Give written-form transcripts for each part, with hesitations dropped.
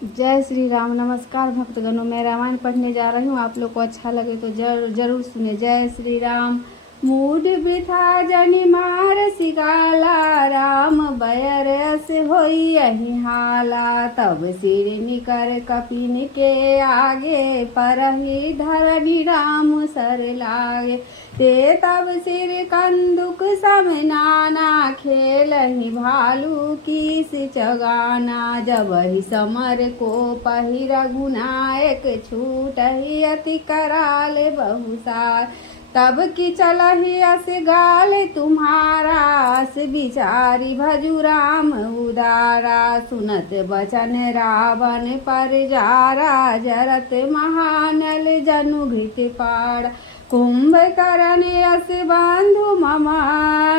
जय श्री राम। नमस्कार भक्तगणों, मैं रामायण पढ़ने जा रही हूँ। आप लोग को अच्छा लगे तो जरूर सुने। जय श्री राम। मूड वृथा जनि मार सिगाला, राम बयर अस होई यही हाला। तब सिर निकर कपिन के आगे, परही धरनी राम सर लागे। ते तब सिर कंदुक सम नाना, खेलहि भालू कीस चगाना। जब ही समर को पहि रघुनायक, छूटहि अति कराल बहुसार। तब की चलहि अस गाल तुम्हारा, अस बिचारी भजु राम उदारा। सुनत बचन रावण पर जारा, जरत महानल जनु घृत पाड़ा। कुंभकर्ण अस बंधु ममा,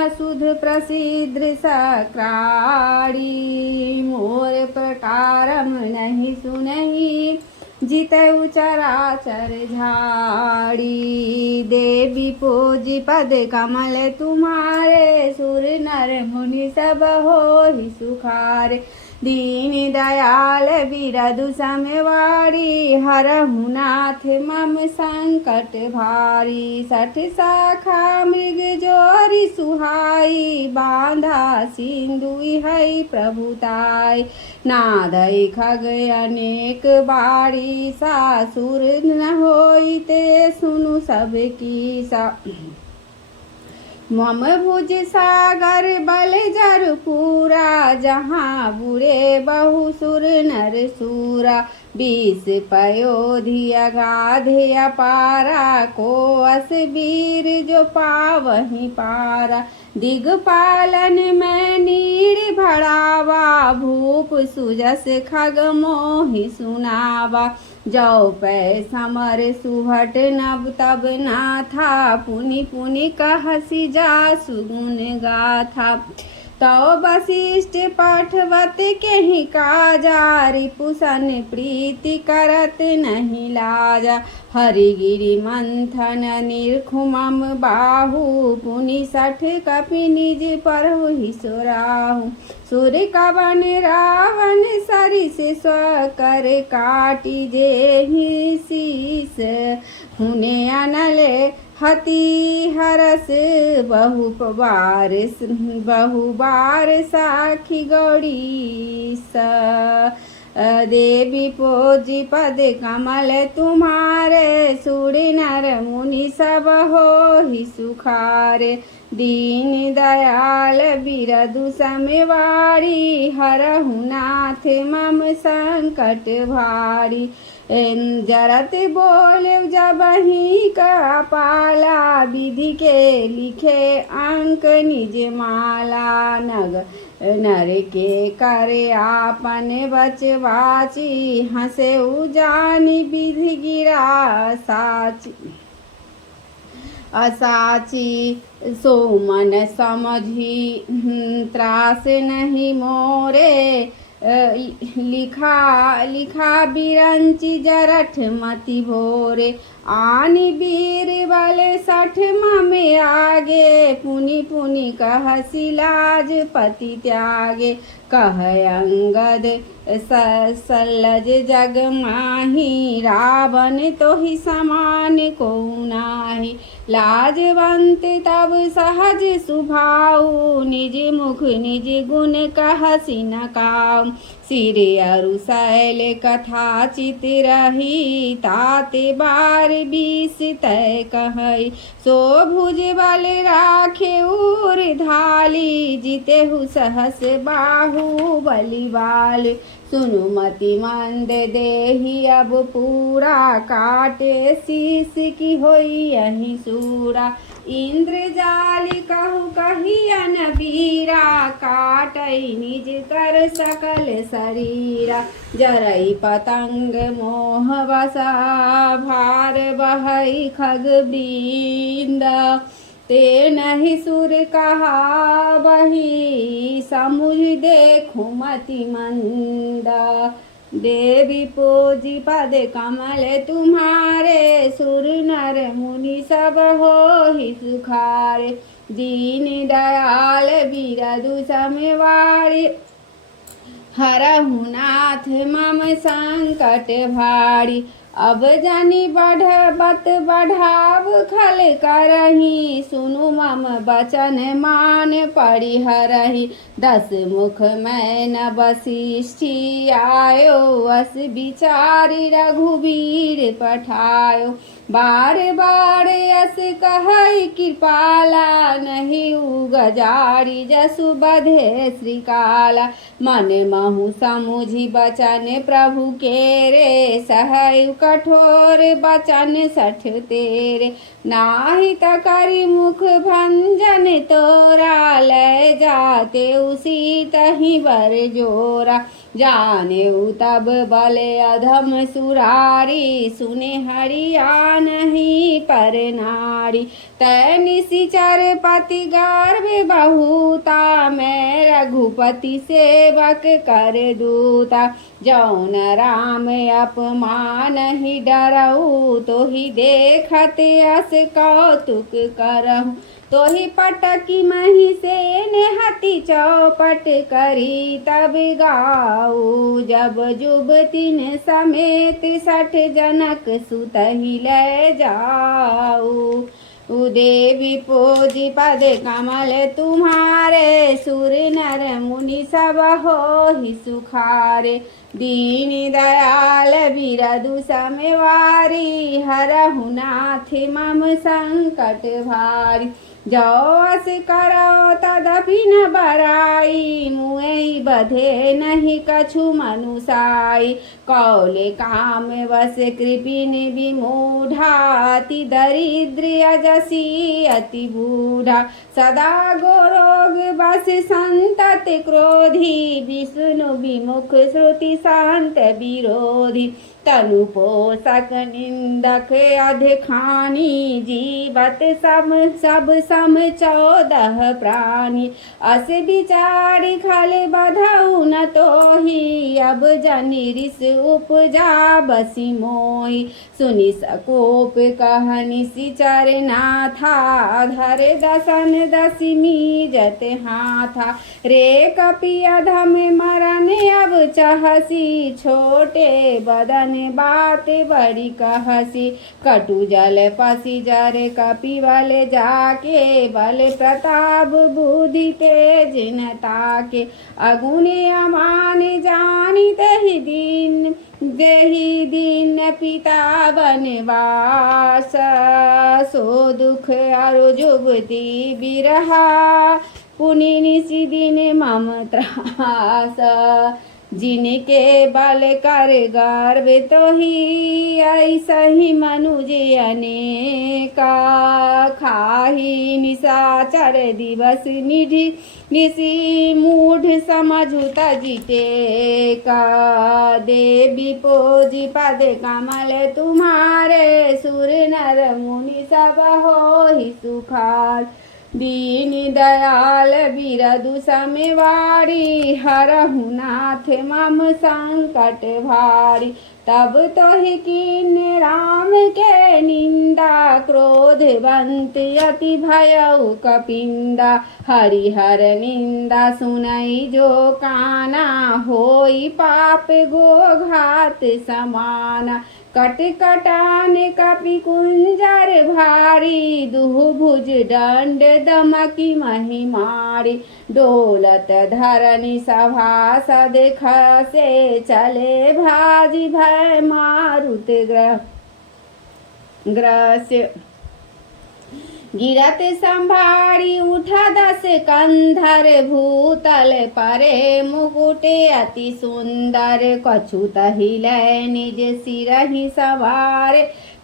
सुध प्रसिद्ध सक्राड़ी। मोर प्रकारम नहीं सुनहि, जितउ चराचर झाड़ी। देवी पूजी पद कमल तुम्हारे, सुर नर मुनि सब होहि सुखारे। दीन दयाल बिरदु समवारी, हरहु नाथ मम संकट भारी। सठ शाखा मृग जोरी सुहाई, बांधा सिंधु है प्रभुताई। नादई खग अनेक बारी, सासुर न होइते सुनु सब कीसा। मम भुज सागर बल जर पूरा, जहाँ बुरे बहु सुर नर सूरा। 20 पयोधि अगाध अपारा, को अस वीर जो पावहि पारा। दिगपालन में नीर भड़ावा, भूप सुजस खग मोहि सुनावा। जौ पै समर सुहट नभ तब नाथा, पुनि पुनि कहसि जासु गुण गाथा। तौ वशिष्ठ पाठवत केहि काजा, रिपुसन प्रीति करत नहीं लाजा। हरिगिरि मंथन निर्खुमम बाहु, पुनि सठ कपि निज परहु हिसुराहु। सुर कवन रावण सरिस स्वकर, काटी जेहि शीस हुने अनले। हति हरस बहु बार साखी गौरीस। देवी पोजी पद कमल तुम्हारे, सुर नर मुनि सब होहि सुखारे। दीन दयाल बिरदु समवारी, हरहु नाथ मम संकट भारी। जरत बोले जबहि कपाला, विधि के लिखे अंक निज माला। नग नर के करे आपन बचवाची, हंसे जानी विधि गिरा साची। असाची सो मन समझी, त्रास नहीं मोरे। लिखा बिरंची जरठ मति भोरे। आनि वीर बल सठ ममे आगे, पुनि पुनि कहसि लाज पति त्यागे। कह अंगद सल्लज जग माही, रावण तोहि समान को नाही। लाजवंत तब सहज सुभाऊ, निज मुख निज गुण कहसि न काऊ। सिर अरु शैल कथा चित रही, ताते बार 20 तय कहई। सो भुज बल राखे उर धाली, जितेहु सहस बाहु बलिवाल। सुनु मति मंद देहि अब पूरा, काटे शीस की होई यही सूरा। इंद्रजाली कहु कहियन वीरा, काटई निज कर सकल शरीरा। जरई पतंग मोह वसा, भार बहई खग वृंदा। ते नहीं सुर कहा बही, समुझ देखु मति मंदा। देवी पूजी पद कमल तुम्हारे, सुर नर मुनि सब होहि सुखारे। दीन दयाल बिरदु समवारी, हरहु नाथ मम संकट भारी। अब जानी बढ़बत बढ़ाव खल करही, सुनु मम बचन मान परिहरहि। 10 मुख मैं न वसिष्ठी आयो, अस विचारि रघुवीर पठायो। बार बार अस कहै कृपाला, नहीं उगजारि जसु बधे श्रीकाला। मन महु समुझि बचन प्रभु के रे, सहै कठोर बचन सठ तेरे। नाही त करि मुख भंजन तोरा, ले जाते उसी तहि बर जोरा। जानेऊ तब बल अधम सुरारी, सुने हरिया नहीं पर नारी। तै निशिचर पति गर्भ बहुता, मैं रघुपति सेवक कर दूता। जौन राम अपमान ही डरऊ, तो ही देखत अस कौतुक करहु। तो ही पटकी मही से नेहति चौपट करी, तब गाऊ जब जुबतिन समेत 60 जनक सुतहि ले जाऊ। देवी पूजी पद कमल तुम्हारे, सुर नर मुनि सब होहि सुखारे। दीन दयाल बिरदु समवारी, हरहु नाथ मम संकट भारी। जो अस करो तदपि न बराई, मुएहि बधे नहीं कछु मनुसाई। कौले काम वस कृपिन विमूढ़ा, अति दरिद्र अजसी अति बूढ़ा। सदा गोरोग बस संतत क्रोधी, विष्णु विमुख श्रुति शांत विरोधी। तनु पोषक निंदक अधिखानी, जीवत सब सम 14 प्राणी। अस विचारि खल बधऊ न तोहि, अब जनि रिस उपजा बसी मोहि। सुनि सकोप कहनि सिचर नाथा, धर दसन दसिमी जत हाथा। रे कपि अधम मरन अब चहसी, छोटे बदन बात बड़ी कहसी। कटु जल पसी जर कपि बल जाके, बल प्रताप बुद्धि तेज न ताके। अगुनि अमान जानि तहि दीन पिता बनवास, सो दुख अरु जुबति बिरहा, पुनि निसि दिन मम त्रास। जिनके बल कर गर्भ तोहि, ऐसहि मनुज अनेका। खाही निशाचर दिवस निशि, मूढ़ समझु तजि टेका। देवी पूजी पद कमल तुम्हारे, सुर नर मुनि सब होहि सुखार। दीन दयाल बिरदु समवारी, हरहु नाथ मम संकट भारी। तब तोहि कीन राम के निंदा, क्रोधवंत अति भयउ कपिंदा। हरिहर निंदा सुनई जो काना, होई पाप गोघात समाना। कट कटान कपि कुंजर भारी, दुहु भुज दंड दमकी मही मारी। डोलत धरनी सभासद खसे, चले भाजी भय मारुत ग्रस्य। गिरत संभारी उठा 10 कंधर, भूतल परे मुकुट अति सुंदर। कछु तहि लै निज सिरहि सवार,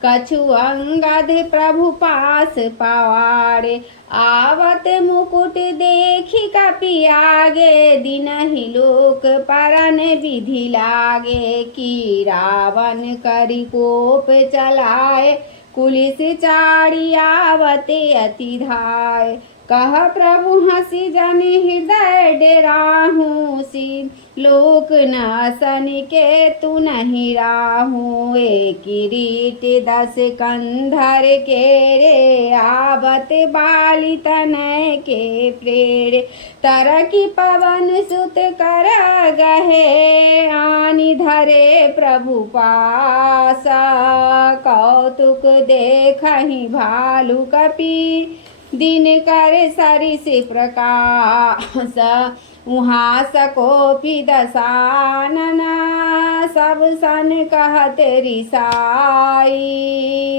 कछु अंगद प्रभु पास पवारे। आवत मुकुट देखी कपि आगे, दिनहि लोक परन विधि लागे। की रावण करि कोप चलाए, कुलिस चारि आवते अति धाय। कह प्रभु हंसी जनि हृदय डेराहूँ सी लोक नासन के तू नहीं राहूँ एक किरीट 10 कंधर के रे आवत बाली तनय के प्रेरे तरकी पवन सुत कर गहे आनि धरे प्रभु पासा कौतुक देखहि भालु कपि दिन कर सरिस प्रकाश उहाँ सकोपि दसानना सब सन कहत रिसाई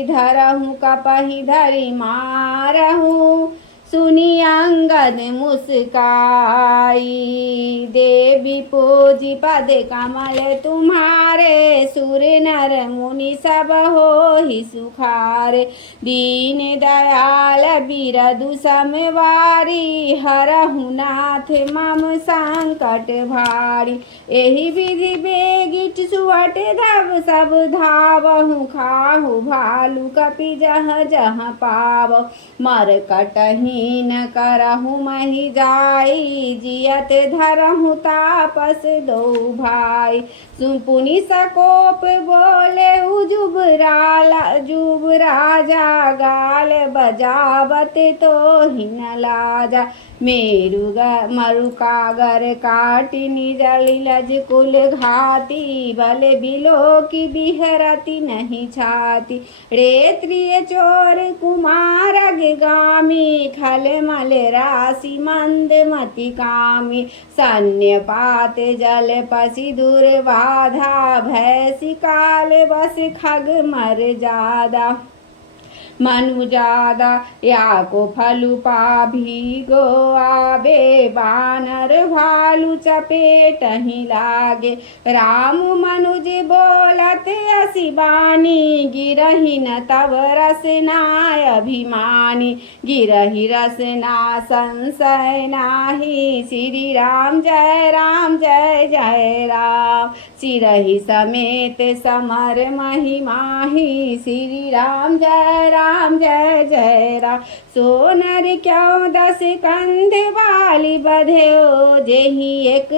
धरहूँ कपहि धरि मारहूँ सुनी अंगद मुस्काई देवी पूजी पद कमल तुम्हारे सुर नर मुनि सब हो ही सुखारे दीन दयाल बिरदु समवारी हरहु नाथ मम संकट भारी एहि विधि बेगिट सुवट धब सब धावहु खाहु भालु कपि जह जह पाव मर कटहि न करहु महि जाई जियत धरहु तापस दो भाई सुपुनि सकोप बोले जुब राजा गाल बजावत तो ही न लाजा मरु कागर काटिनी जलि लज कुल घाती बल बिलो की बिहरती नहीं छाती रेत्रिय चोर कुमार गामी खल मल राशि मंद मति कामी सन्य पात जल पसी दूर बाधा भैसी काल बस खग मर जादा मनु जादा या को फलु पा भीगो आबे बानर भालु चपेट ही लागे राम मनुज बोलत असी बानी गिरहि न तब रसना अभिमानी गिरहि रसना संशय नाही श्री राम जय जय राम सिरहि समेत समर महिमाही श्री राम जय जय राम सोनर क्यों 10 कंध वाली बध्यो जेहि एक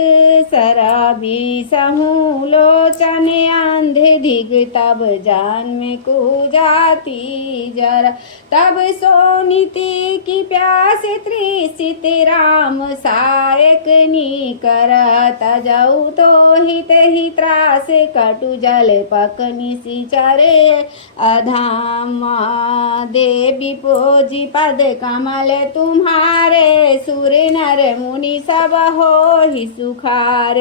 शराबी समूह लोचन अंध दिग तब जान में को जाती जरा तब सोनीति की प्यास त्रिसित राम सायक नी करत जाऊ तो हित ही त्रास कटु जल पकनि सिचरे अधाम देवी पोजी पद कमल तुम्हारे सुर नर मुनि सब हो ही सुखार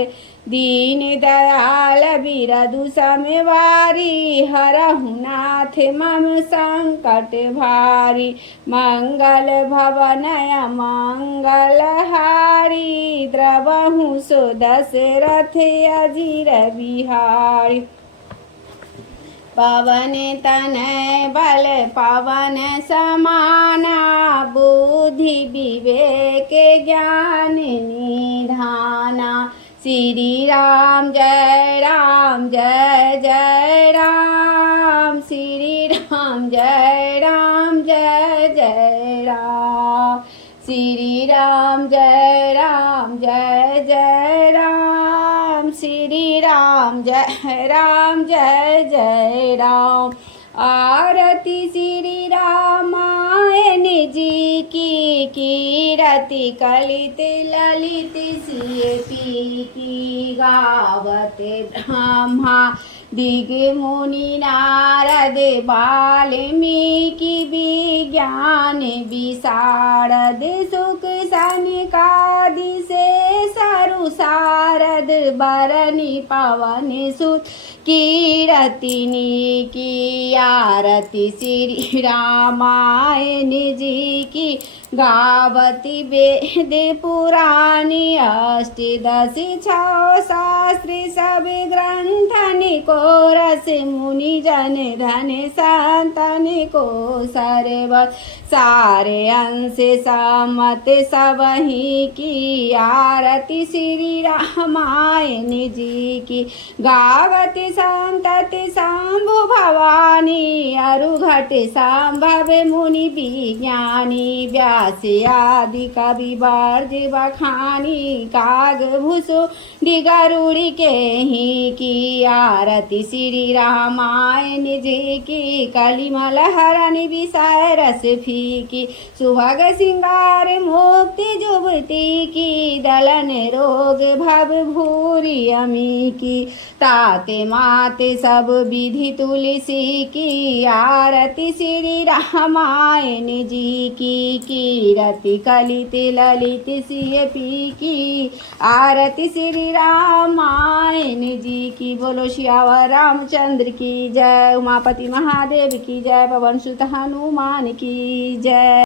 दीन दयाल बिरदु समवारी हरहु नाथ मम संकट भारी मंगल भवनय मंगल हारी द्रवहु सो दशरथ अजीर बिहारी पवन तनय बल पवन समाना बुद्धि विवेक ज्ञान निधाना श्री राम जय जय राम श्री राम जय जय राम श्री राम जय जय राम श्री राम जय जय राम आरती श्री रामायण जी की कीरति कलित ललित सिय पी गावत ब्रह्मा दिग मुनि नारद वाल्मीकि विज्ञान विशारद सुख सनकादि से सरु सारद बरनि पवन सुत कीरतिनी की आरती श्री रामायण जी की गावती वेद पुराणी अष्टदश 6 शास्त्र सब ग्रंथ को रस मुनि जन धन संतन को सर्वत सारे अंश सम्मत सबही की आरती श्री रामायण जी की गावती संतति शंभु भवानी अरुघट संभव मुनि विज्ञानी व्यास आदि कवि वर्ज बखानी काग भूसु गरुड़ी के ही की आरती श्री रामायण जी की कलिमल हरण विषय रस फीकी सुभग सिंगार मुक्ति जुबती की दलन रोग भव भूरी अमी की ताते माते सब विधि तुलसी की आरती श्री रामायण जी की कीरति कलित ललित सिय पी की आरती श्री रामायण जी की। बोलो श्यावर रामचंद्र की जय, उमापति महादेव की जय, पवन सुत हनुमान की जय।